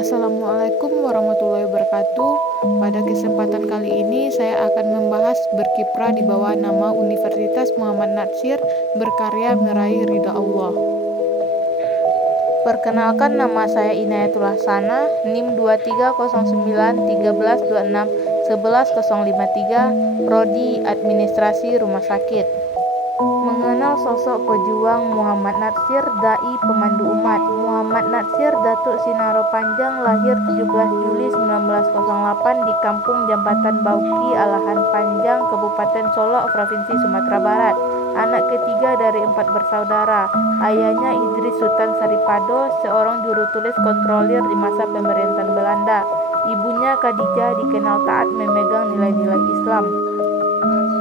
Assalamualaikum warahmatullahi wabarakatuh. Pada kesempatan kali ini saya akan membahas berkiprah di bawah nama Universitas Muhammad Natsir berkarya meraih ridha Allah. Perkenalkan, nama saya Inayatullah Sana, NIM 230913261153, Prodi Administrasi Rumah Sakit. Mengenal sosok pejuang Muhammad Natsir, dai pemandu umat. Muhammad Natsir Datuk Sinaro Panjang lahir 17 Juli 1908 di Kampung Jambatan Bauki, Alahan Panjang, Kabupaten Solok, Provinsi Sumatera Barat. Anak ketiga dari 4 bersaudara. Ayahnya Idris Sultan Saripado, seorang juru tulis kontrolir di masa pemerintahan Belanda. Ibunya Khadijah dikenal taat memegang nilai-nilai Islam.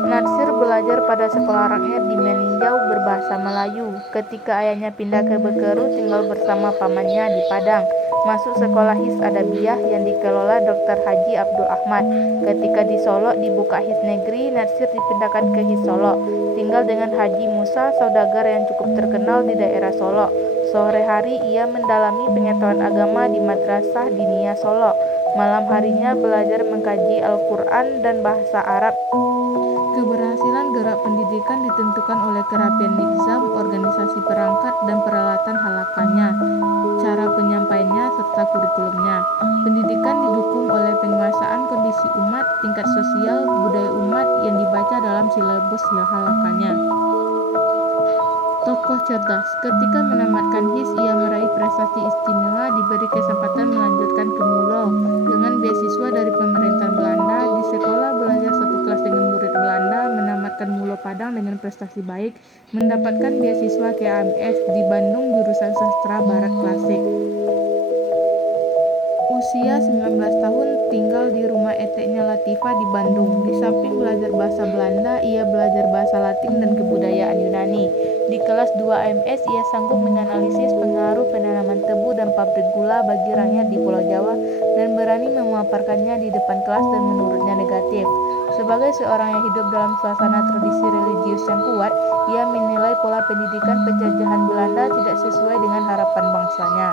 Natsir belajar pada sekolah rakyat di Meninjau berbahasa Melayu. Ketika ayahnya pindah ke Bekeru, tinggal bersama pamannya di Padang. Masuk sekolah His Adabiyah yang dikelola Dr. Haji Abdul Ahmad. Ketika di Solo dibuka His Negeri, Natsir dipindahkan ke His Solo. Tinggal dengan Haji Musa, saudagar yang cukup terkenal di daerah Solo. Sore hari ia mendalami pengetahuan agama di Madrasah Diniyah Solo. Malam harinya belajar mengkaji Al-Quran dan bahasa Arab. Keberhasilan gerak pendidikan ditentukan oleh kerapian nizam, organisasi perangkat, dan peralatan halakannya, cara penyampaiannya, serta kurikulumnya. Pendidikan didukung oleh penguasaan kondisi umat, tingkat sosial, budaya umat yang dibaca dalam silabus halakannya. Tokoh cerdas. Ketika menamatkan His, ia meraih prestasi istimewa, diberi kesempatan melanjutkan ke Mulo dengan beasiswa dari pemerintahan Belanda. Di sekolah belajar satu kelas dengan murid Belanda, menamatkan Mulo Padang dengan prestasi baik, mendapatkan beasiswa ke AMS di Bandung jurusan Sastra Barat Klasik. Usia 19 tahun, tinggal di rumah eteknya Latifah di Bandung. Di samping belajar bahasa Belanda, ia belajar bahasa Latin dan kebudayaan Yunani. Di kelas 2 AMS, ia sanggup menganalisis pengaruh penanaman tebu dan pabrik gula bagi rakyat di Pulau Jawa dan berani memaparkannya di depan kelas dan menurutnya negatif. Sebagai seorang yang hidup dalam suasana tradisi religius yang kuat, ia menilai pola pendidikan penjajahan Belanda tidak sesuai dengan harapan bangsanya.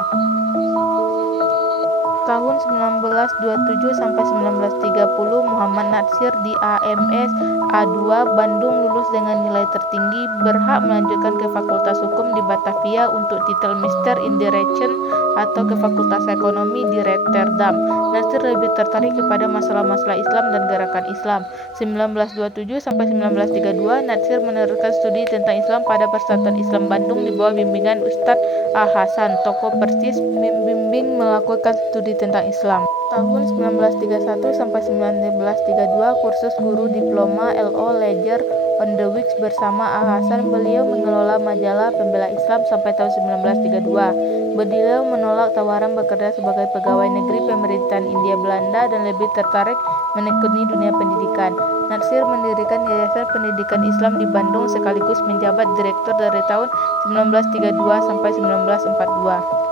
Tahun 1927 sampai 1930, Muhammad Natsir di AMS A2 Bandung lulus dengan nilai tertinggi, berhak melanjutkan ke Fakultas Hukum di Batavia untuk titel Master in the Rechten atau ke Fakultas Ekonomi di Rotterdam. Natsir lebih tertarik kepada masalah-masalah Islam dan gerakan Islam. 1927 sampai 1932, Natsir meneruskan studi tentang Islam pada Persatuan Islam Bandung di bawah bimbingan Ustadz A. Hasan, tokoh Persis, membimbing melakukan studi tentang Islam. Tahun 1931 sampai 1932, kursus guru diploma LO Leger on the Weeks bersama A. Hasan. Beliau mengelola majalah Pembela Islam sampai tahun 1932. Beliau menolak tawaran bekerja sebagai pegawai negeri pemerintahan Hindia Belanda dan lebih tertarik menekuni dunia pendidikan. Natsir mendirikan Yayasan Pendidikan Islam di Bandung sekaligus menjabat direktur dari tahun 1932 sampai 1942.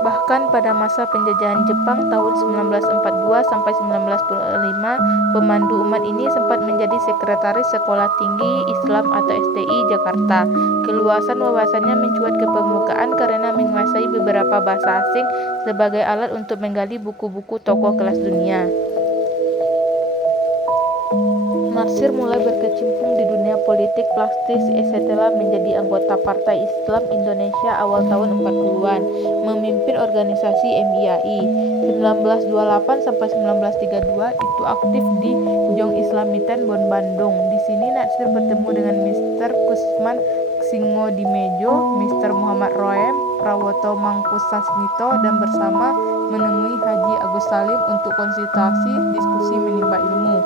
Bahkan pada masa penjajahan Jepang tahun 1942 sampai 1945, pemandu umat ini sempat menjadi sekretaris Sekolah Tinggi Islam atau STI Jakarta. Keluasan wawasannya mencuat ke permukaan karena menguasai beberapa bahasa asing sebagai alat untuk menggali buku-buku tokoh kelas dunia. Natsir mulai berkecimpung di dunia politik praktis setelah menjadi anggota Partai Islam Indonesia awal tahun 40-an, memimpin organisasi MIAI. 1928 sampai 1932 itu aktif di Jong Islamitan Bon Bandung. Di sini Natsir bertemu dengan Mr. Kusman Singodimedjo, Mr. Muhammad Roem, Prawoto Mangkusasmito, dan bersama menemui Haji Agus Salim untuk konsultasi diskusi menimba ilmu.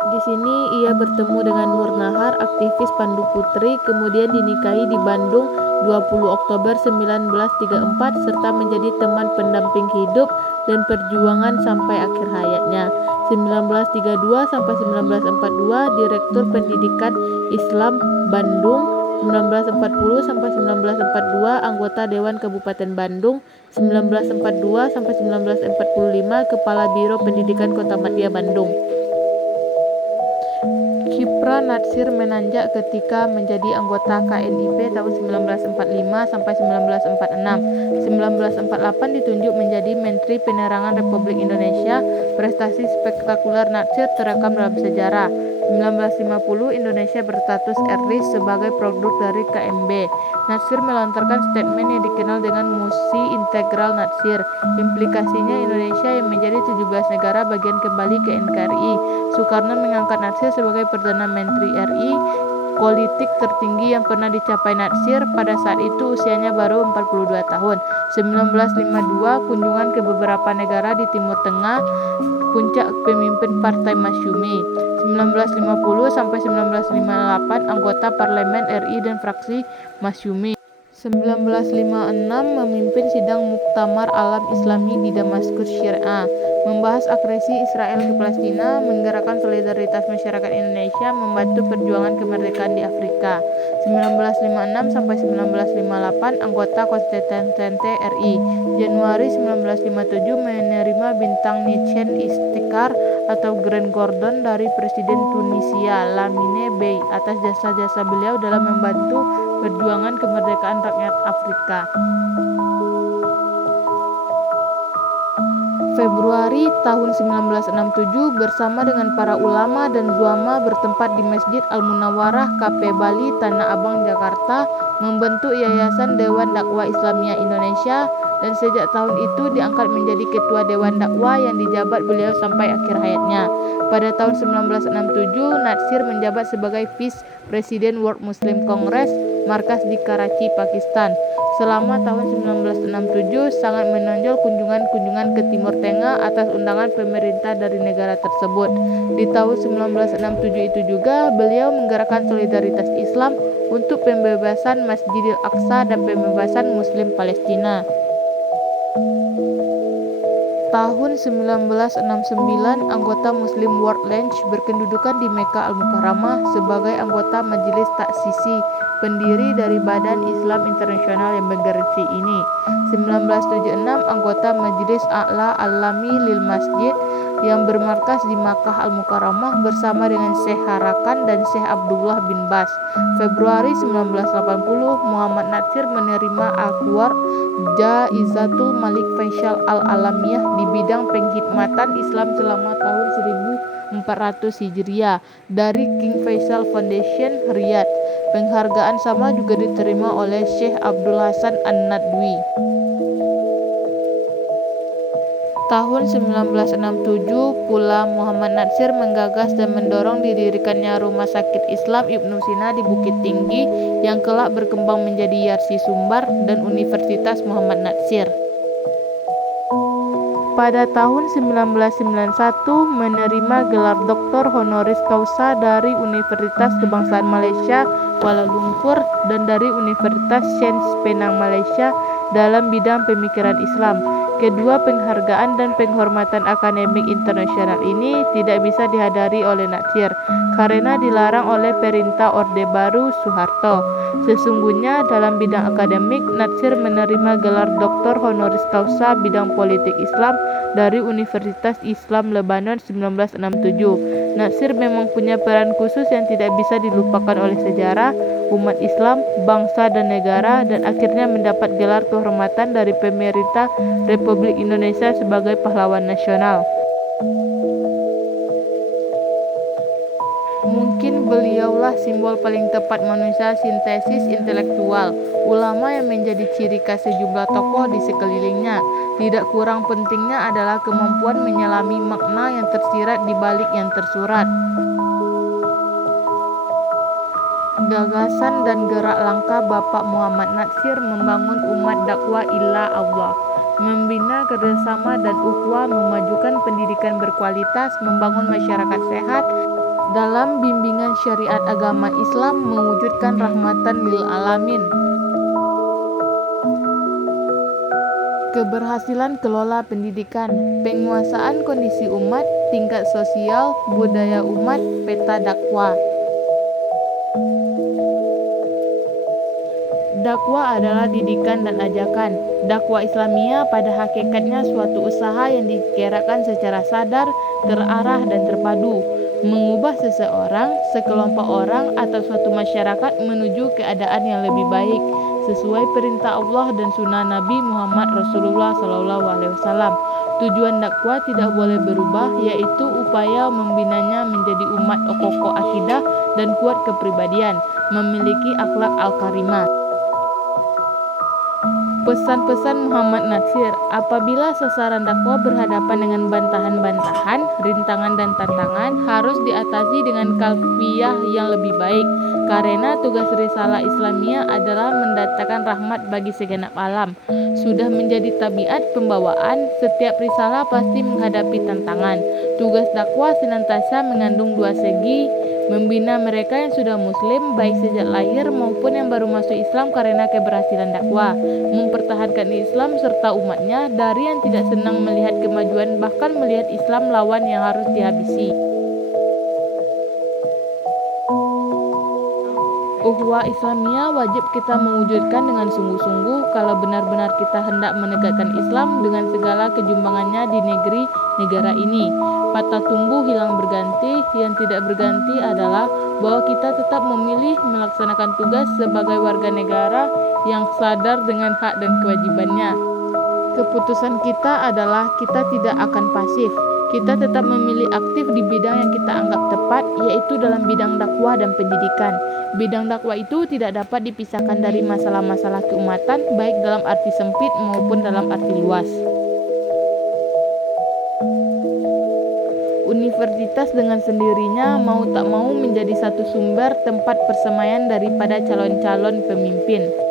Di sini ia bertemu dengan Nur Nahar, aktivis Pandu Putri, kemudian dinikahi di Bandung 20 Oktober 1934 serta menjadi teman pendamping hidup dan perjuangan sampai akhir hayatnya. 1932 sampai 1942 Direktur Pendidikan Islam Bandung, 1940 sampai 1942 anggota Dewan Kabupaten Bandung, 1942 sampai 1945 Kepala Biro Pendidikan Kota Madya Bandung. Kiprah Natsir menanjak ketika menjadi anggota KNIP tahun 1945 sampai 1946. 1948 ditunjuk menjadi Menteri Penerangan Republik Indonesia. Prestasi spektakuler Natsir terekam dalam sejarah. 1950 Indonesia berstatus RI sebagai produk dari KMB. Natsir melontarkan statement yang dikenal dengan Musi Integral Natsir. Implikasinya Indonesia yang menjadi 17 negara bagian kembali ke NKRI. Soekarno mengangkat Natsir sebagai Perdana Menteri RI, politik tertinggi yang pernah dicapai Natsir. Pada saat itu usianya baru 42 tahun. 1952 kunjungan ke beberapa negara di Timur Tengah, puncak pemimpin Partai Masyumi. 1950 sampai 1958 anggota Parlemen RI dan fraksi Masyumi. 1956 memimpin sidang Muktamar Alam Islami di Damaskus, Syria, membahas agresi Israel ke Palestina, menggerakkan solidaritas masyarakat Indonesia, membantu perjuangan kemerdekaan di Afrika. 1956 sampai 1958 anggota Konstituante RI. Januari 1957 menerima bintang Nichen Istiqlal atau Grand Cordon dari Presiden Tunisia Lamine Bey atas jasa-jasa beliau dalam membantu perjuangan kemerdekaan rakyat Afrika. Februari tahun 1967 bersama dengan para ulama dan zuama bertempat di Masjid Al-Munawwarah, KP Bali, Tanah Abang, Jakarta, membentuk Yayasan Dewan Dakwah Islamiyah Indonesia, dan sejak tahun itu diangkat menjadi Ketua Dewan Dakwah yang dijabat beliau sampai akhir hayatnya. Pada tahun 1967, Natsir menjabat sebagai Vice President World Muslim Congress, markas di Karachi, Pakistan. Selama tahun 1967 sangat menonjol kunjungan-kunjungan ke Timur Tengah atas undangan pemerintah dari negara tersebut. Di tahun 1967 itu juga beliau menggerakkan solidaritas Islam untuk pembebasan Masjidil Aqsa dan pembebasan Muslim Palestina. Tahun 1969 anggota Muslim World Lunch berkedudukan di Mekah Al-Mukarramah sebagai anggota Majelis Taksisi, pendiri dari Badan Islam Internasional yang bergengsi ini. 1976 anggota Majelis A'la Al-Lami Lil Masjid yang bermarkas di Makkah Al-Mukarramah bersama dengan Syekh Harakan dan Syekh Abdullah bin Bas. Februari 1980 Muhammad Natsir menerima Al-Quwar Jaizatul Malik Faisal Al-Alamiyah di bidang penghikmatan Islam selama tahun 1400 Hijriah dari King Faisal Foundation, Riyadh. Penghargaan sama juga diterima oleh Syekh Abdul Hasan An-Nadwi. Tahun 1967 pula Muhammad Natsir menggagas dan mendorong didirikannya Rumah Sakit Islam Ibnu Sina di Bukit Tinggi yang kelak berkembang menjadi Yarsi Sumbar dan Universitas Muhammad Natsir. Pada tahun 1991 menerima gelar Doktor Honoris Causa dari Universitas Kebangsaan Malaysia Kuala Lumpur dan dari Universitas Sains Penang Malaysia dalam bidang pemikiran Islam. Kedua penghargaan dan penghormatan akademik internasional ini tidak bisa dihadiri oleh Natsir karena dilarang oleh Perintah Orde Baru Soeharto. Sesungguhnya dalam bidang akademik, Natsir menerima gelar Doktor Honoris Causa bidang politik Islam dari Universitas Islam Lebanon 1967. Natsir memang punya peran khusus yang tidak bisa dilupakan oleh sejarah, umat Islam, bangsa dan negara, dan akhirnya mendapat gelar kehormatan dari pemerintah Republik Indonesia sebagai pahlawan nasional. Mungkin beliaulah simbol paling tepat manusia sintesis intelektual, ulama yang menjadi ciri khas sejumlah tokoh di sekelilingnya. Tidak kurang pentingnya adalah kemampuan menyelami makna yang tersirat di balik yang tersurat. Gagasan dan gerak langkah Bapak Muhammad Natsir membangun umat dakwah ilah Allah, membina kerjasama dan ukhuwah, memajukan pendidikan berkualitas, membangun masyarakat sehat dalam bimbingan syariat agama Islam, mewujudkan rahmatan lil alamin. Keberhasilan kelola pendidikan, penguasaan kondisi umat, tingkat sosial, budaya umat, peta dakwah. Dakwah adalah didikan dan ajakan. Dakwah Islamiyah pada hakikatnya suatu usaha yang digerakkan secara sadar, terarah dan terpadu. mengubah seseorang, sekelompok orang, atau suatu masyarakat menuju keadaan yang lebih baik sesuai perintah Allah dan sunnah Nabi Muhammad Rasulullah SAW. Tujuan dakwah tidak boleh berubah, yaitu upaya membinanya menjadi umat kokoh akidah dan kuat kepribadian, memiliki akhlak al-karimah. Pesan-pesan Muhammad Natsir, apabila sasaran dakwah berhadapan dengan bantahan-bantahan, rintangan dan tantangan, harus diatasi dengan kalfiyah yang lebih baik, karena tugas risalah Islamiyah adalah mendatangkan rahmat bagi segenap alam. Sudah menjadi tabiat pembawaan, setiap risalah pasti menghadapi tantangan. Tugas dakwah senantiasa mengandung dua segi, membina mereka yang sudah muslim baik sejak lahir maupun yang baru masuk Islam karena keberhasilan dakwah, mempertahankan Islam serta umatnya dari yang tidak senang melihat kemajuan bahkan melihat Islam lawan yang harus dihabisi. Ukhuwah Islamiyah wajib kita mewujudkan dengan sungguh-sungguh kalau benar-benar kita hendak menegakkan Islam dengan segala kejumbangannya di negara ini. Patah tumbuh hilang berganti, yang tidak berganti adalah bahwa kita tetap memilih melaksanakan tugas sebagai warga negara yang sadar dengan hak dan kewajibannya. Keputusan kita adalah kita tidak akan pasif. Kita tetap memilih aktif di bidang yang kita anggap tepat, yaitu dalam bidang dakwah dan pendidikan. Bidang dakwah itu tidak dapat dipisahkan dari masalah-masalah keumatan, baik dalam arti sempit maupun dalam arti luas. Universitas dengan sendirinya mau tak mau menjadi satu sumber tempat persemaian daripada calon-calon pemimpin.